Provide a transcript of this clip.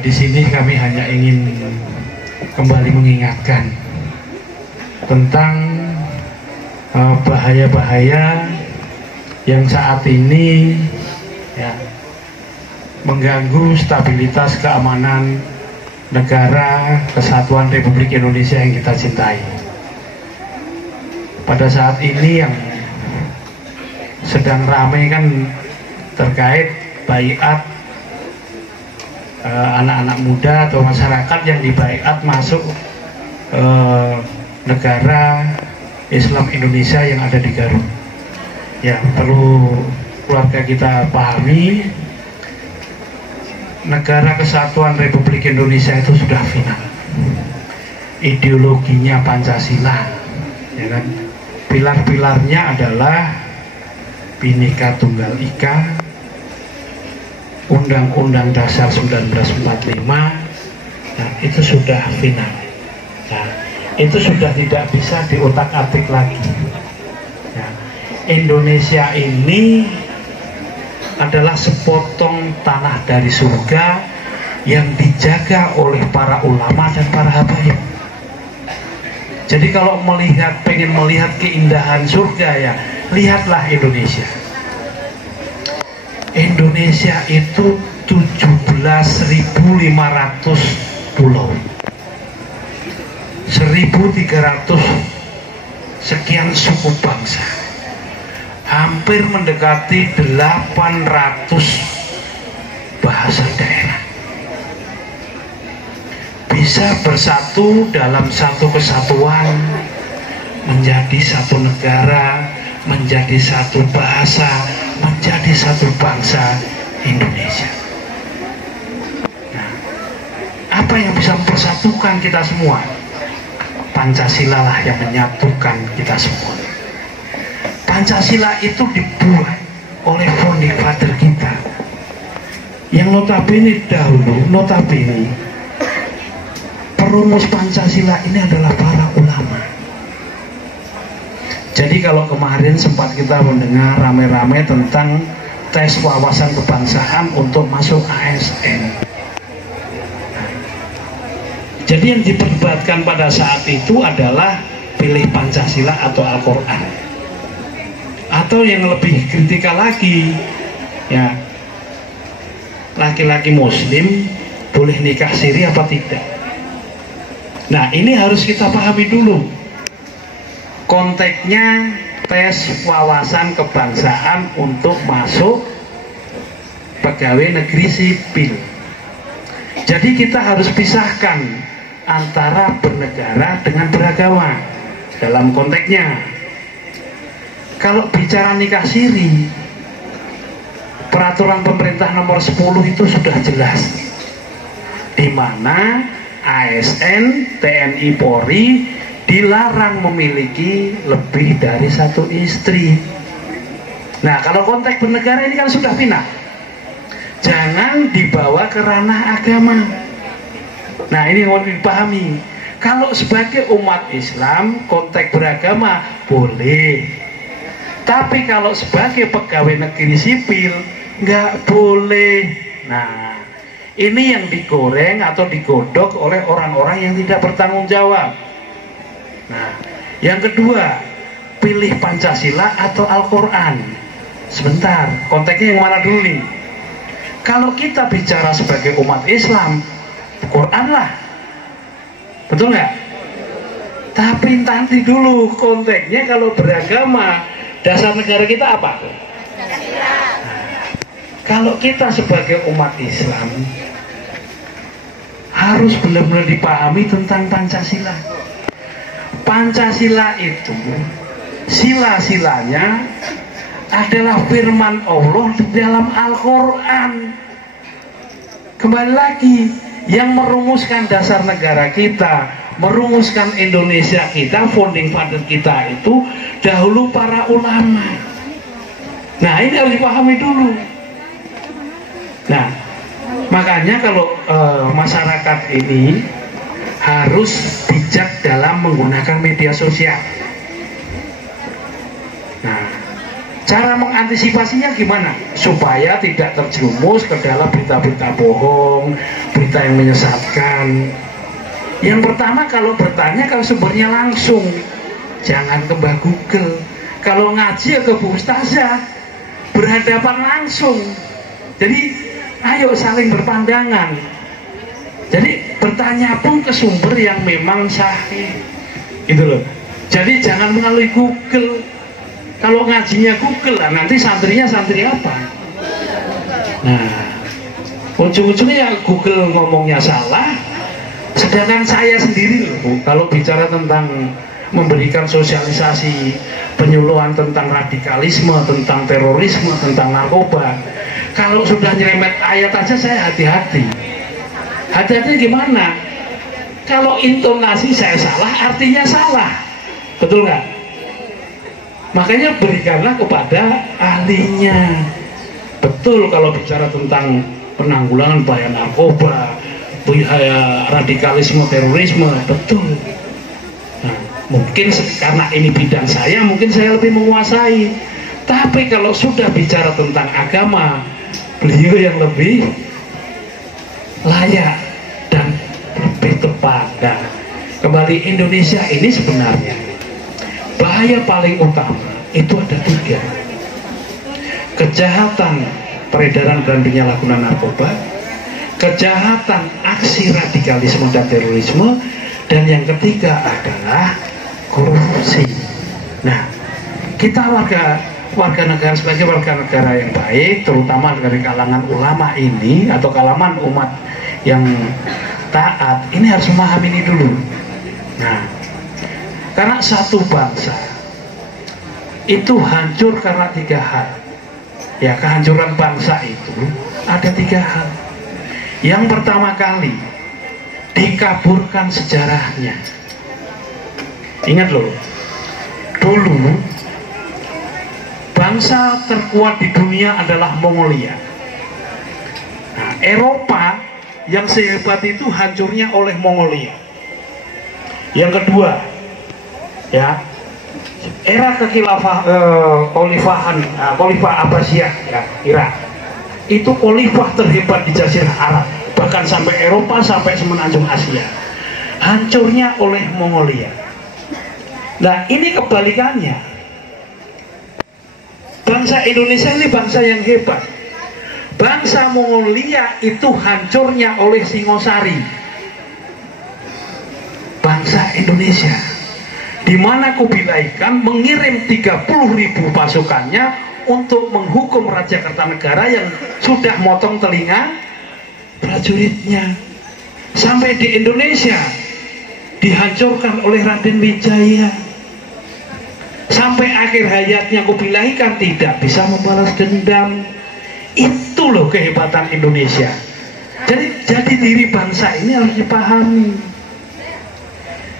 Di sini kami hanya ingin kembali mengingatkan tentang bahaya-bahaya yang saat ini ya, mengganggu stabilitas keamanan negara kesatuan Republik Indonesia yang kita cintai. Pada saat ini yang sedang ramai kan terkait baiat anak-anak muda atau masyarakat yang dibaiat masuk negara Islam Indonesia yang ada di Garut. Ya, perlu keluarga kita pahami, negara kesatuan Republik Indonesia itu sudah final. Ideologinya Pancasila, ya kan? Pilar-pilarnya adalah Bhinneka Tunggal Ika, Undang-Undang Dasar 1945, nah, itu sudah final. Nah, itu sudah tidak bisa diutak-atik lagi. Nah, Indonesia ini adalah sepotong tanah dari surga yang dijaga oleh para ulama dan para habaib. Jadi kalau pengen melihat keindahan surga, ya lihatlah Indonesia. Indonesia itu 17.500 pulau, 1.300 sekian suku bangsa, hampir mendekati 800 bahasa daerah, bisa bersatu dalam satu kesatuan, menjadi satu negara, menjadi satu bahasa, menjadi satu bangsa Indonesia. Nah, apa yang bisa mempersatukan kita semua? Pancasila lah yang menyatukan kita semua. Pancasila itu dibuat oleh founding father kita, yang notabene dahulu, perumus Pancasila ini adalah para ulama. Jadi kalau kemarin sempat kita mendengar rame-rame tentang tes wawasan kebangsaan untuk masuk ASN. Jadi yang diperdebatkan pada saat itu adalah pilih Pancasila atau Al-Quran. Atau yang lebih kritikal lagi, ya, laki-laki muslim boleh nikah siri apa tidak. Nah, ini harus kita pahami dulu. Konteksnya tes wawasan kebangsaan untuk masuk pegawai negeri sipil. Jadi kita harus pisahkan antara bernegara dengan beragama dalam konteksnya. Kalau bicara nikah siri, peraturan pemerintah nomor 10 itu sudah jelas, di mana ASN, TNI, Polri dilarang memiliki lebih dari satu istri. Nah, kalau konteks bernegara ini kan sudah final. Jangan dibawa ke ranah agama. Nah, ini yang harus dipahami. Kalau sebagai umat Islam, konteks beragama boleh. Tapi kalau sebagai pegawai negeri sipil, nggak boleh. Nah, ini yang digoreng atau digodok oleh orang-orang yang tidak bertanggung jawab. Nah, yang kedua, pilih Pancasila atau Al-Quran. Sebentar, konteksnya yang mana dulu nih? Kalau kita bicara sebagai umat Islam, Quran lah, betul nggak? Tapi nanti dulu konteksnya kalau beragama, dasar negara kita apa? Pancasila. Kalau kita sebagai umat Islam harus benar-benar dipahami tentang Pancasila. Pancasila itu sila-silanya adalah firman Allah di dalam Al-Quran. Kembali lagi, yang merumuskan dasar negara kita, merumuskan Indonesia kita, founding father kita itu dahulu para ulama. Nah, ini harus dipahami dulu. Nah, makanya kalau masyarakat ini harus bijak dalam menggunakan media sosial. Nah, Cara mengantisipasinya gimana? Supaya tidak terjerumus ke dalam berita-berita bohong, berita yang menyesatkan. Yang pertama, kalau bertanya kalau sumbernya langsung, jangan ke Mbah Google. Kalau ngaji ya ke Bu Ustazah, berhadapan langsung. Jadi ayo saling berpandangan. Jadi bertanya pun ke sumber yang memang sahih, gitu loh. Jadi jangan melalui Google. Kalau ngajinya Google lah, nanti santrinya santri apa? Nah, ujung-ujungnya Google ngomongnya salah, sedangkan saya sendiri loh, kalau bicara tentang memberikan sosialisasi penyuluhan tentang radikalisme, tentang terorisme, tentang narkoba, kalau sudah nyerempet ayat aja saya hati-hati. Hati-hati gimana? Kalau intonasi saya salah, artinya salah, betul nggak? Makanya berikanlah kepada ahlinya. Betul kalau bicara tentang penanggulangan bahaya narkoba, bahaya radikalisme, terorisme, betul. Nah, mungkin karena ini bidang saya, mungkin saya lebih menguasai. Tapi kalau sudah bicara tentang agama, beliau yang lebih layak dan lebih tepat. Nah, kembali Indonesia ini sebenarnya bahaya paling utama itu ada 3. Kejahatan peredaran dan penyalahgunaan narkoba, kejahatan aksi radikalisme dan terorisme, dan yang ketiga adalah korupsi. Nah, kita warga negara sebagai warga negara yang baik, terutama dari kalangan ulama ini atau kalangan umat yang taat, ini harus memahami ini dulu. Nah, karena satu bangsa itu hancur karena 3 hal. Ya, kehancuran bangsa itu ada 3 hal. Yang pertama kali, dikaburkan sejarahnya. Ingat loh, dulu bangsa terkuat di dunia adalah Mongolia. Nah, Eropa yang sehebat itu hancurnya oleh Mongolia. Yang kedua, ya, era Khalifah Abbasiyah, ya, Irak. Itu khalifah terhebat di Jazirah Arab, bahkan sampai Eropa, sampai semenanjung Asia. Hancurnya oleh Mongolia. Nah, ini kebalikannya. Bangsa Indonesia ini bangsa yang hebat. Bangsa Mongolia itu hancurnya oleh Singosari. Bangsa Indonesia, di mana Kubilai Khan mengirim 30.000 pasukannya untuk menghukum Raja Kertanegara yang sudah motong telinga prajuritnya. Sampai di Indonesia dihancurkan oleh Raden Wijaya. Sampai akhir hayatnya Kubilai Khan tidak bisa membalas dendam. Itu loh kehebatan Indonesia. Jadi diri bangsa ini harus dipahami.